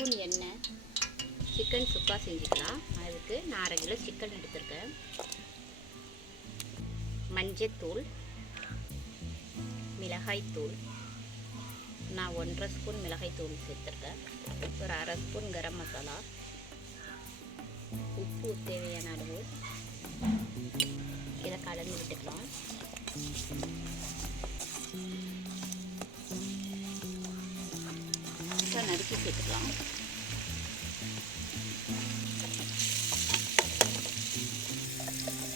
Spoon எண்ணெய். Chicken சுக்கா செஞ்சுக்கலாம். அதுக்கு நான் 1/2 கிலோ சிக்கன் எடுத்துருக்கேன். மஞ்சத்தூள், மிளகாய்த்தூள், நான் 1/2 ஸ்பூன் மிளகாய்த்தூள் சேர்த்துருக்கேன். ஒரு 1/2 ஸ்பூன் கரம் மசாலா, உப்பு தேவையான அளவு. இதை கலந்து விட்டுக்கலாம். நறுக்கி சேர்த்துக்கலாம்.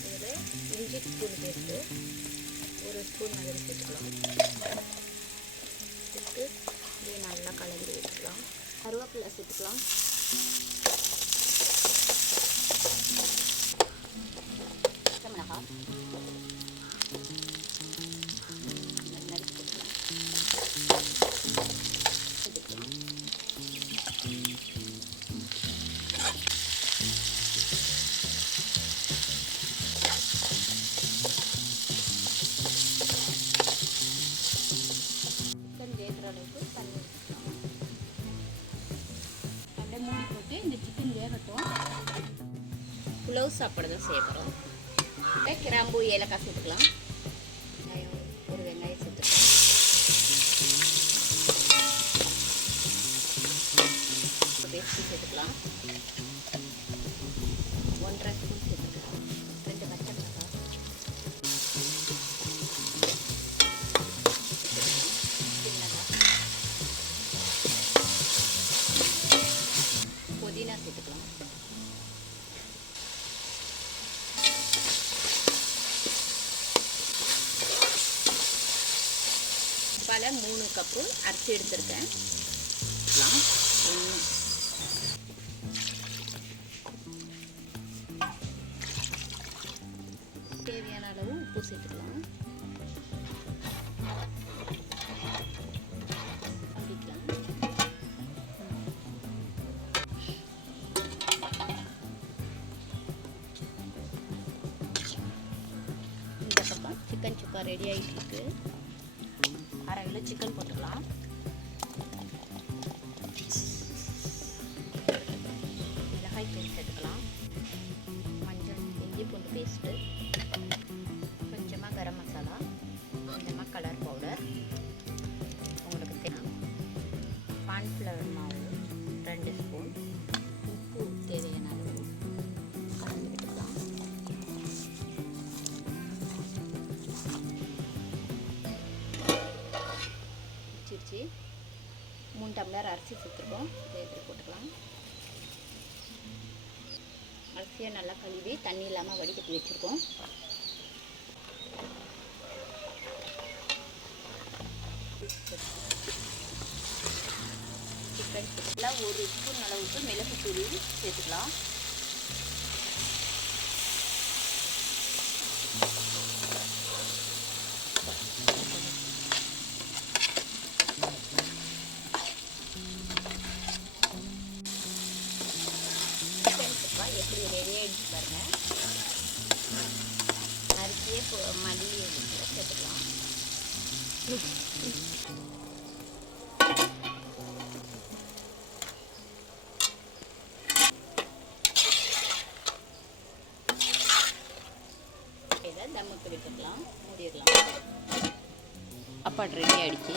இதில் இஞ்சி பூண்டு பேஸ்ட்டு 1 ஸ்பூன் மாதிரி சேர்த்துக்கலாம். சேர்த்து இதை நல்லா கலந்து விட்டுக்கலாம். கருவேப்பிலை சேர்த்துக்கலாம். மிளகாய் நறுக்கி போட்டுக்கலாம். சிக்கன் வேகிற அளவுக்கு தண்ணி ஊற்றிக்கலாம். அப்படியே மூடி போட்டு இந்த சிக்கன் வேகட்டும். புலவு சாப்பாடு தான் செய்ய போகிறோம். கிராம்பு ஏலக்காய் சேர்த்துக்கலாம். ஒரு வெங்காயம் சேர்த்துக்கலாம். பேஸ்ட்டு சேர்த்துக்கலாம். 1/2 ஸ்பூன் சேர்த்துக்கலாம். 2 பச்சை மிளகாய், புதினா சேர்த்துக்கலாம். பல 3 கப்பு அரிசி எடுத்திருக்கேன். தேவையான அளவு உப்பு சேர்த்துக்கலாம். இந்த பக்கம் சிக்கன் சுக்கா ரெடி ஆகிட்டு இருக்கு. 1/2 கிலோ சிக்கன் போட்டுக்கலாம். மிளகாய் தூள் சேர்த்துக்கலாம். மஞ்சள், இஞ்சி பூண்டு பேஸ்ட்டு, கொஞ்சமாக கரம் மசாலா, கொஞ்சமாக கலர் பவுடர், உங்களுக்கு தேவை கார்ன்ஃப்ளவர் மாவு 2 ஸ்பூன், உப்பு தேவையான அளவு கலந்து விட்டுக்கலாம். வச்சிருச்சு. 3 டம்ளர் அரிசி சேர்த்துருக்கோம். இதில் போட்டுக்கலாம். அரிசியை நல்லா கழுவி தண்ணி இல்லாமல் வடிகட்டி வச்சுருக்கோம். சிக்கன் சிக்கனில் 1 ஸ்பூன் அளவுக்கு மிளகு தூள் சேர்த்துக்கலாம். எப்படி ரெடி ஆகிடுச்சு பாருங்கள். அரிசியே மல்லி சேர்த்துக்கலாம். இதை தம்முக்கு விட்டுக்கலாம். மூடிடலாம். சாப்பாடு ரெடி ஆகிடுச்சு.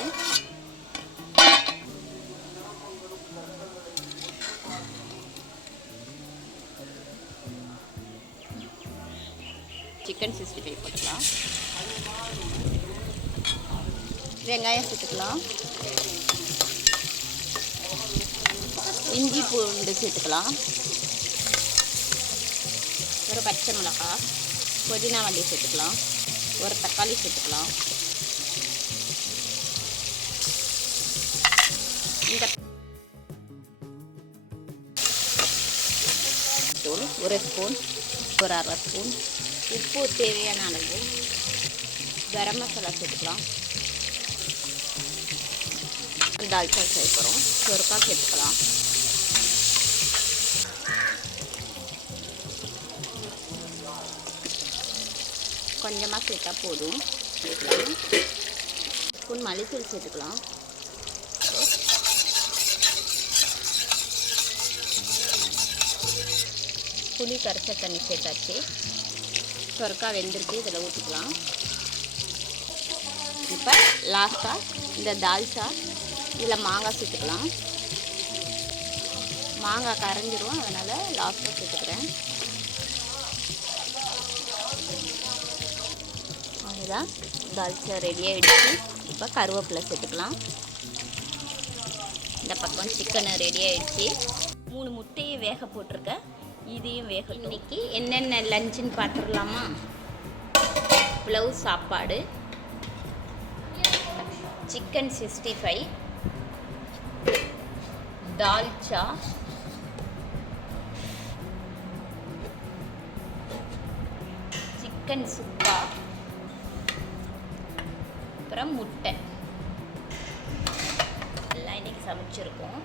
சிக்கன் 65 போட்டுக்கலாம். வெங்காயம் சேர்த்துக்கலாம். இஞ்சி பூண்டு சேர்த்துக்கலாம். ஒரு பச்சை மிளகாய், புதினா மல்லி சேர்த்துக்கலாம். ஒரு தக்காளி சேர்த்துக்கலாம். இந்த தூள் 1 ஸ்பூன், ஒரு 1/2 ஸ்பூன், உப்பு தேவையான அளவு, கரம் மசாலா சேர்த்துக்கலாம். தால்ச்சா சேர்க்குறோம். சொருக்கா சேர்த்துக்கலாம். கொஞ்சமாக சேர்த்தா போதும். ஸ்பூன் மல்லித்தூள் சேர்த்துக்கலாம். புளி கரைச்ச தண்ணி சேர்த்தாச்சு. சொரக்காய் வெந்திருக்கு, இதில் ஊற்றிக்கலாம். இப்போ லாஸ்ட்டாக இந்த தால்ச்சா இதில் மாங்காய் சேர்த்துக்கலாம். மாங்காய் கரைஞ்சிரும், அதனால் லாஸ்ட்டாக சேர்த்துக்கிறேன். அதுதான் தால்ச்சா ரெடி ஆகிடுச்சு. இப்போ கருவேப்பிலை சேர்த்துக்கலாம். இந்த பக்கம் சிக்கனு ரெடி ஆகிடுச்சு. 3 முட்டையை வேக போட்டிருக்கேன், இதையும் வேக. இன்னைக்கு என்னென்ன லஞ்சுன்னு பார்த்துடலாமா? புலவு சாப்பாடு, சிக்கன் 65, தால்ச்சா, சிக்கன் சுக்கா, அப்புறம் முட்டை எல்லாம் இன்றைக்கி சமைச்சிருக்கோம்.